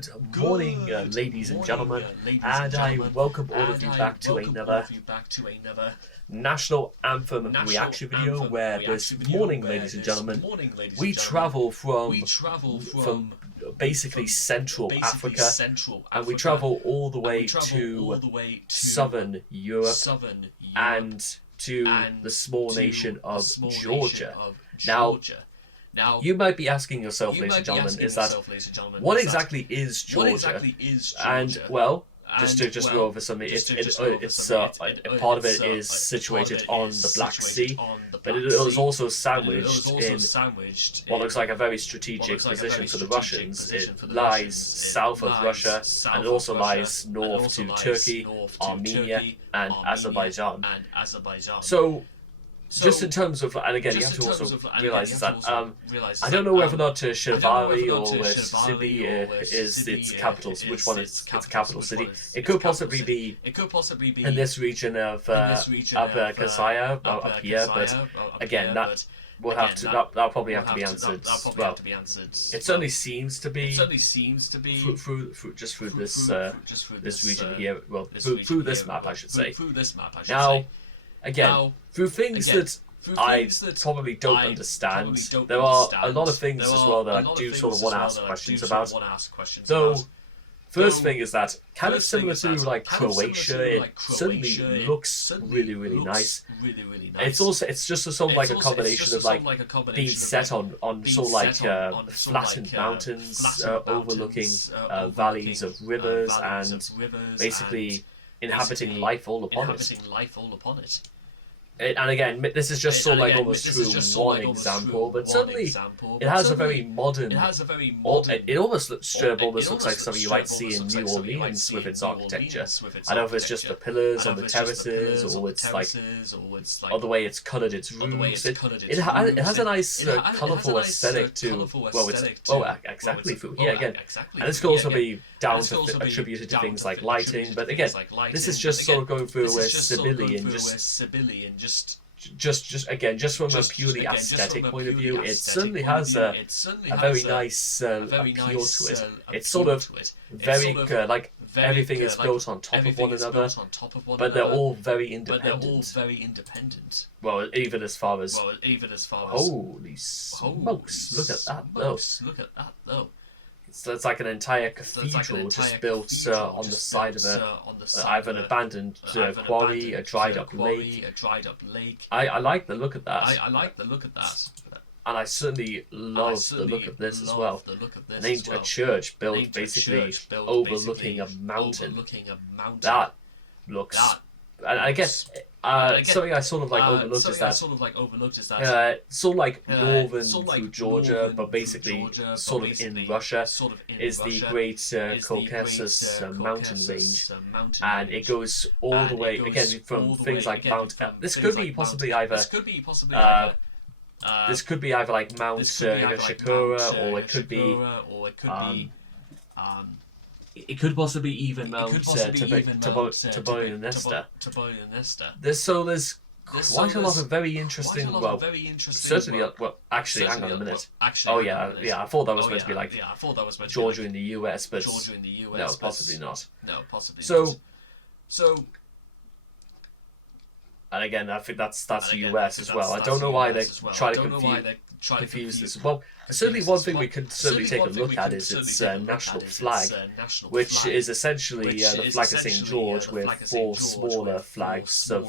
Good morning, ladies and gentlemen, and I welcome all of you back to another National Anthem reaction video where this morning, ladies and gentlemen, we travel from basically Central Africa, and we travel all the way to Southern Europe and to the small nation of Georgia. Now, you might be asking yourself, ladies and gentlemen, what exactly is Georgia? And, well, just to go over something, part of it is situated on the Black Sea, but it is also sandwiched in what looks like a very strategic position for the Russians. It lies south of Russia, and it also lies north to Turkey, Armenia, and Azerbaijan. So, just in terms of, and again, you have to also realize that I don't know whether or not J.F.A or Sibi is its capital, which one is its capital city. It could possibly be in this region of Abkhazia up here, but again, that'll probably have to be answered. Well, it certainly seems to be through this region here. Well, through this map, I should say. Now, again, through things that I probably don't understand, there are a lot of things as well that I do sort of want to ask questions about. So, first thing is that, kind of similar to like Croatia, it certainly looks really, really nice. It's just a sort of like a combination of like being set on sort of like flattened mountains overlooking valleys of rivers and basically inhabiting life all upon it. And again, this is just sort of like almost through one example, but certainly it has a very modern. It almost looks like something you might see in New Orleans with its architecture. I don't know if it's just the pillars on the terraces, or it's like, or the way it's coloured its roofs. It has a nice colourful aesthetic to. Well, exactly through here again, and this could also be down to attributed to things like lighting. But again, this is just sort of going through a civilian, just from a purely aesthetic point of view, it certainly has a very nice appeal to it. It's sort of very like everything is built on top of one another, but they're all very independent. Well, even as far as holy smokes! Look at that though. So it's like an entire cathedral just built on the side of either an abandoned quarry, a dried up lake. I like the look of that. And I certainly love the look of this as well. A church built basically overlooking a mountain. That looks. And I guess something I sort of like overlooked is that sort of like northern through Georgia, but basically sort of in Russia, is the Great Caucasus mountain range, and it goes all the way again from things like Mount. This could be possibly either. This could be either like Mount Shakura, or it could be. It could possibly even Mount Tavisupleba. There's quite a lot of very interesting. Certainly. Well, actually, hang on a minute. Oh yeah. I thought that was meant to be like Georgia in the US, but no, possibly not. So. And again, I think that's the US as well. I don't know why they try to confuse this. Well, certainly one thing we could certainly take a look at is its national flag, which is essentially the flag of St. George with four smaller flags of,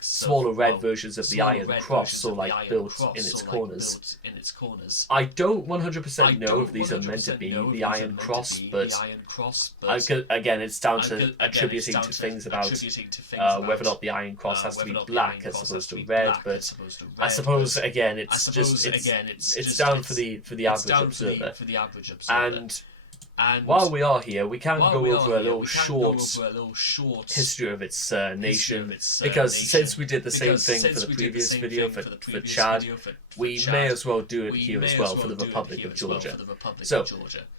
smaller red versions of the Iron Cross, so like built in its corners. I don't 100% know if these are meant to be the Iron Cross, but again, it's down to attributing to things about whether or not the Iron Cross has to be black as opposed to red, but I suppose again it's down for the average observer. And while we are here, we can go over a little short history of its nation, because since we did the same thing for the previous video for Chad, we may as well do it here as well for the Republic of Georgia. So,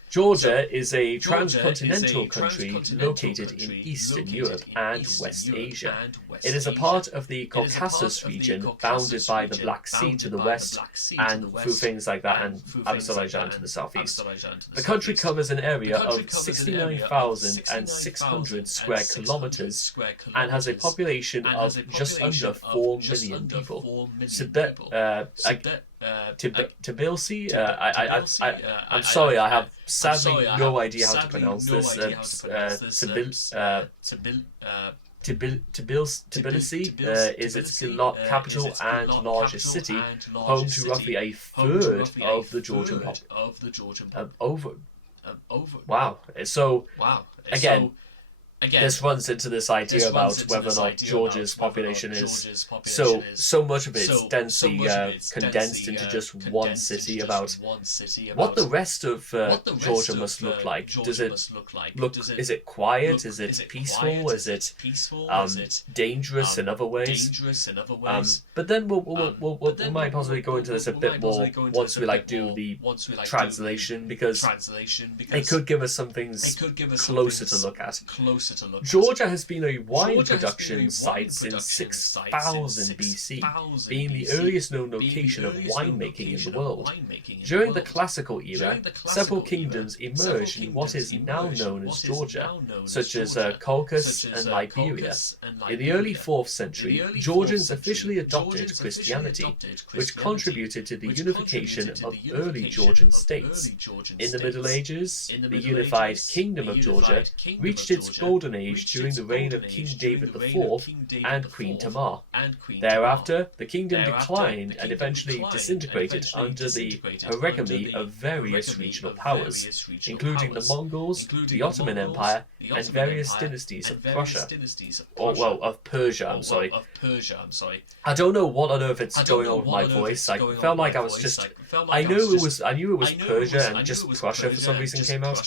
Georgia is a transcontinental country located in Eastern Europe and West Asia. It is a part of the Caucasus region, bounded by the Black Sea to the west, and through things like that, and Azerbaijan to the southeast. The country covers an area of 69,600 square kilometers and has a population of just under 4 million people. Tbilisi, I'm sorry, I have sadly no idea how to pronounce this. Tbilisi is its capital and largest city, home to roughly a third of the Georgian population. Wow. So, again, this runs into this idea about whether or not Georgia's population is so much of it's densely condensed into just one city. About what the rest of Georgia must look like. Does it look? Is it quiet? Is it peaceful? Is it dangerous in other ways? But then we might possibly go into this a bit more once we do the translation, because it could give us some things closer to look at. Georgia has been a wine production site since 6000 BC, being the earliest known location of winemaking in the world. During the classical era, several kingdoms emerged in what is now known as Georgia, such as Caucasus and Liberia. In the early 4th century, Georgians officially adopted Christianity, which contributed to the unification of early Georgian states. In the Middle Ages, the unified Kingdom of Georgia reached its golden age during the reign of King David IV and Queen Tamar. Thereafter, the kingdom declined and eventually disintegrated under the hegemony of various regional powers, including the Mongols, the Ottoman Empire, and various dynasties of Prussia. Of Persia, I'm sorry. I don't know what on earth it's going on with my voice. I felt like I was just... I knew it was Persia, and just Prussia for some reason came out.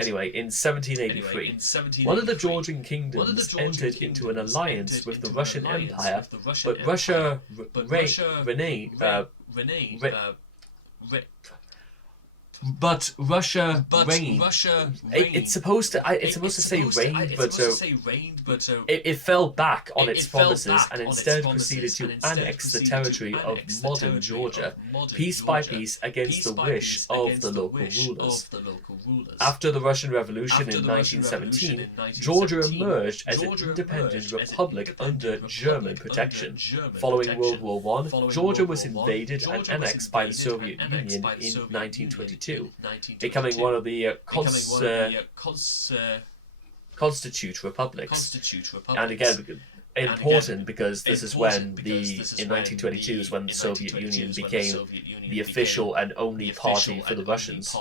Anyway, in 1783, one of the Georgian kingdoms entered into an alliance with the Russian Empire, but Russia reigned. It's supposed to say reigned, but it fell back on its promises and instead proceeded to annex the territory of modern Georgia, piece by piece, against the wish of the local rulers. After the Russian Revolution in 1917, Georgia emerged as an independent republic under German protection. Following World War I, Georgia was invaded and annexed by the Soviet Union in 1922. Becoming one of the constitute republics. And again, important because this is when in 1922 is when the Soviet Union became the official and only party for the Russians.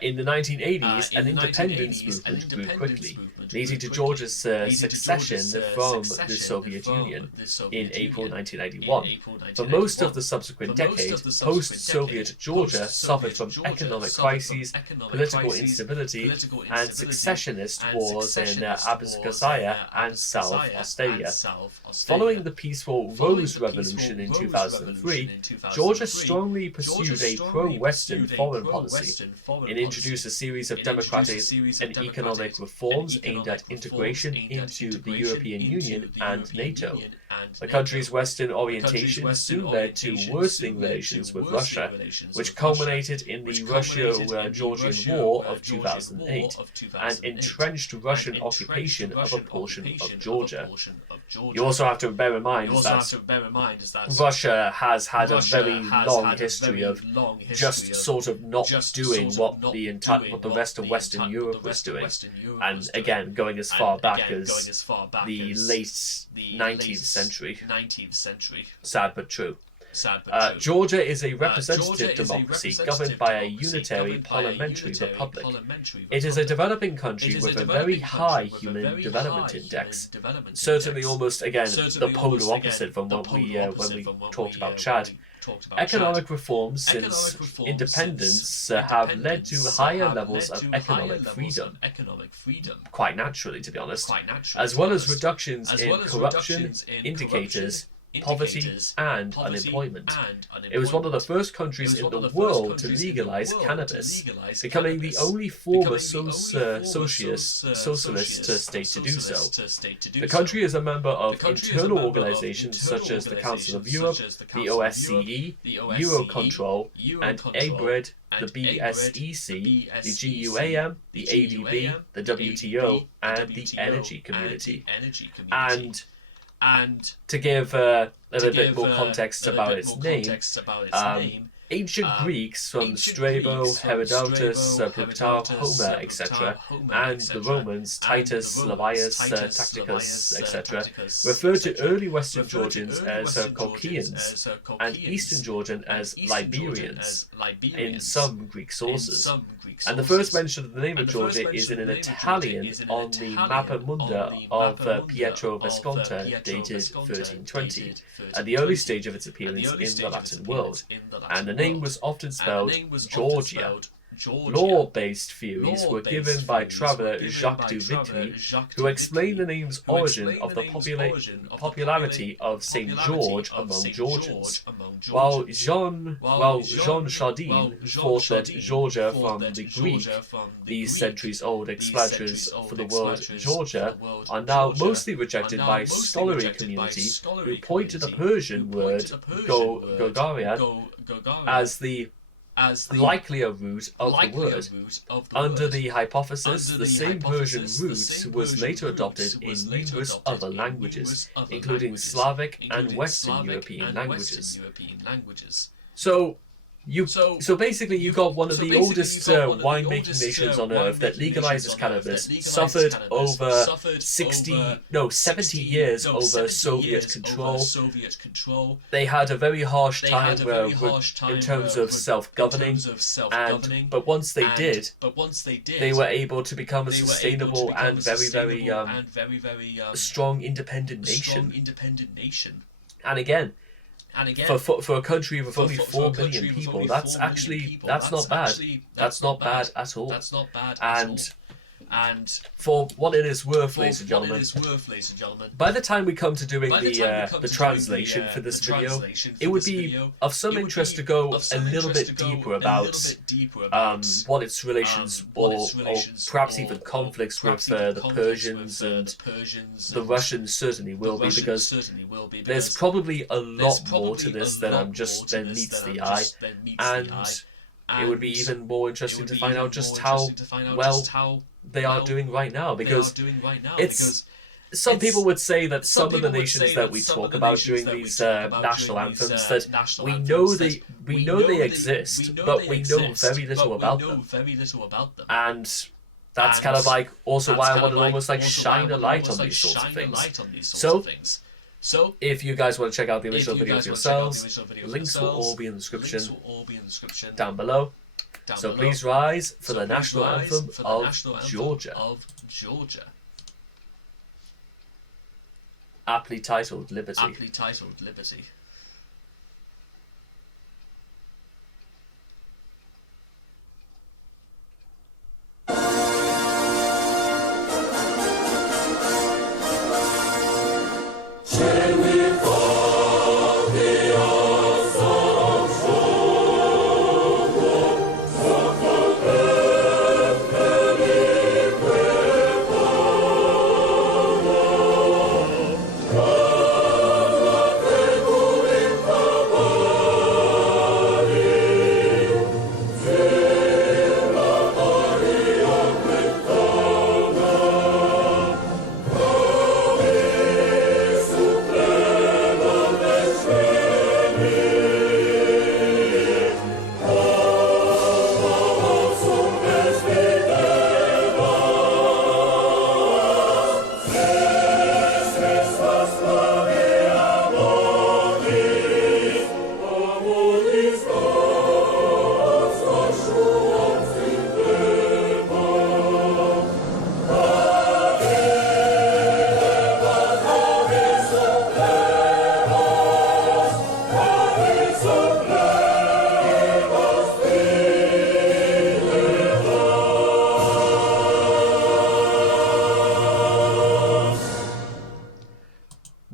In the 1980s, an independence movement grew quickly, leading to Georgia's succession from the Soviet Union in April 1991. For most of the subsequent decade, post-Soviet Georgia suffered from economic crises, political instability, and successionist wars in Abkhazia and South Ossetia. Following the peaceful Rose Revolution in 2003, Georgia strongly pursued a pro-Western foreign policy. It introduced a series of democratic and economic reforms aimed at integration into the European Union and NATO. The country's Western orientation soon led to worsening relations with Russia, which culminated in the Russia-Georgian War of 2008 and entrenched Russian occupation of a portion of Georgia. You also have to bear in mind that Russia has had a very long history of just sort of not doing what the rest of Western Europe was doing, and again going as far back as the late 19th century. Sad but true. Georgia is a representative democracy governed by a unitary parliamentary republic. It is a developing country with a very high Human Development Index, certainly almost, again, the polar opposite from what when we talked about Chad. Economic reforms since independence have led to higher levels of economic freedom, quite naturally, to be honest, as well as reductions in corruption indicators poverty, and unemployment. It was one of the first countries in the world to legalize cannabis, becoming the only former socialist state to do so. The country is a member of internal organizations such as the Council of Europe, the OSCE, Eurocontrol, and ABRED, the BSEC, the GUAM, the ADB, the WTO, and the Energy Community. And to give a little bit more context about its name, ancient Greeks from Strabo, Herodotus, Plutarch, Homer, etc., and the Romans, Titus, Livius, Tacitus, etc., referred to early Western Georgians as Colchians and Eastern Georgian as Liberians in some Greek sources. And the first mention of the name of Georgia is in an Italian on the Mappa Munda of Pietro Visconti, dated 1320, at the early stage of its appearance in the Latin world. And the name was often spelled Georgia. Law-based theories were given by traveller Jacques du Vitry, who explained the name's origin of the popularity of Saint George among Georgians, while Jean Chardin thought that Georgia from the Greek, these centuries-old explanatories for the word Georgia, are now mostly rejected by scholarly community who point to the Persian word Gogaria as the likelier root of the word. Under the hypothesis, the same Persian root was later adopted in numerous other languages, including Slavic and Western European languages. So basically, you got one of the oldest winemaking nations on earth that legalizes cannabis, suffered over 70 years over Soviet control. They had a very harsh time in terms of self-governing, but once they did, they were able to become a sustainable and very, very strong independent nation. And again, for a country with only 4 million people, that's not bad. That's not bad at all. And for what it is worth, ladies and gentlemen, by the time we come to doing the translation for this video, it would be of some interest to go a little bit deeper about what its relations or perhaps even conflicts with the Persians and the Russians certainly will be, because there's probably a lot more to this than meets the eye, and it would be even more interesting to find out just how well they are doing right now, because some people would say that some of the nations that we talk about during these national anthems, that we know they exist, but we know very little about them. And that's kind of like also why I want to almost like shine a light on these sorts of things. So, if you guys want to check out the original video for yourselves, links will all be in the description down below. So please rise for the national anthem of Georgia. Aptly titled Liberty.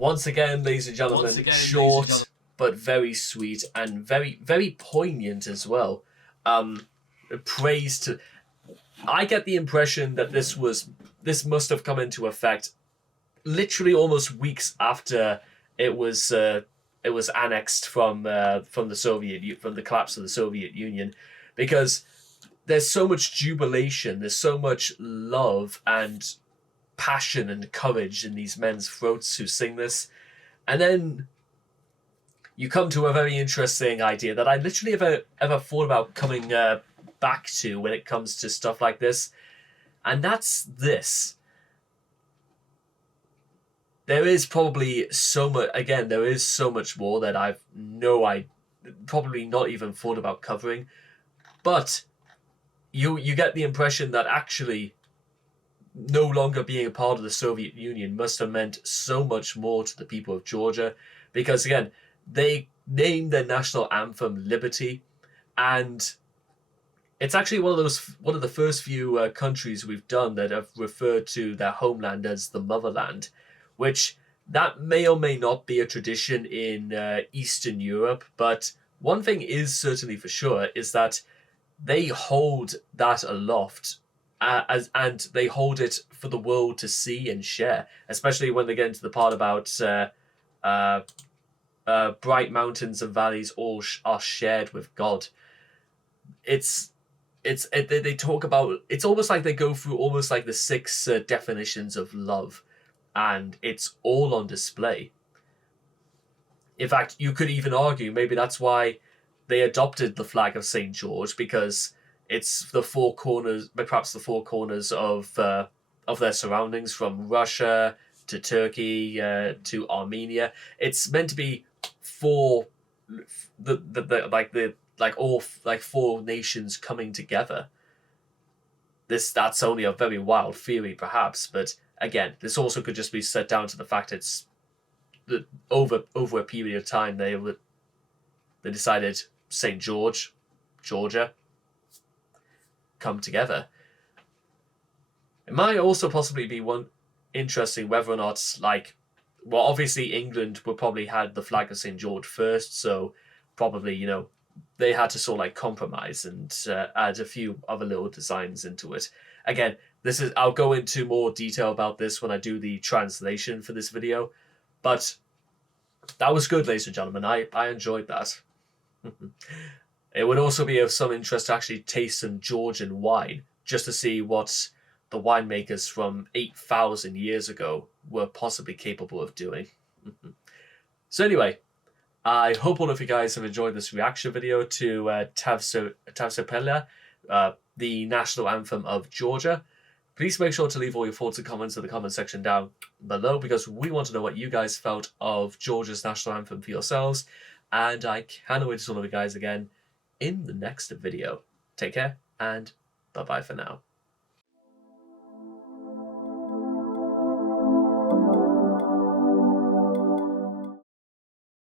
Once again, ladies and gentlemen, short but very sweet and very, very poignant as well. Praise to... I get the impression that this must have come into effect literally almost weeks after it was annexed from the collapse of the Soviet Union, because there's so much jubilation, there's so much love and passion and courage in these men's throats who sing this, and then you come to a very interesting idea that I literally ever thought about coming back to when it comes to stuff like this, and that's this. There is probably so much, again, there is so much more that I probably not even thought about covering, but you get the impression that actually no longer being a part of the Soviet Union must have meant so much more to the people of Georgia, because again, they named their national anthem Liberty, and it's actually one of the first few countries we've done that have referred to their homeland as the motherland, which that may or may not be a tradition in Eastern Europe, but one thing is certainly for sure is that they hold that aloft, and they hold it for the world to see and share, especially when they get into the part about bright mountains and valleys all are shared with God. They talk about, it's almost like they go through almost like the 6 definitions of love, and it's all on display. In fact, you could even argue maybe that's why they adopted the flag of St. George, because it's the 4 corners, perhaps the 4 corners of their surroundings, from Russia to Turkey to Armenia. It's meant to be for all 4 nations coming together. That's only a very wild theory, perhaps, but again, this also could just be set down to the fact it's that over a period of time they decided St. George, Georgia, come together. It might also possibly be one interesting whether or not, obviously England would probably had the flag of St. George first, so probably, they had to sort of compromise and add a few other little designs into it. Again, I'll go into more detail about this when I do the translation for this video, but that was good, ladies and gentlemen. I enjoyed that. It would also be of some interest to actually taste some Georgian wine, just to see what the winemakers from 8,000 years ago were possibly capable of doing. So anyway, I hope all of you guys have enjoyed this reaction video to Tavisupleba, the national anthem of Georgia. Please make sure to leave all your thoughts and comments in the comment section down below, because we want to know what you guys felt of Georgia's national anthem for yourselves. And I cannot wait to see all of you guys again in the next video. Take care, and bye-bye for now.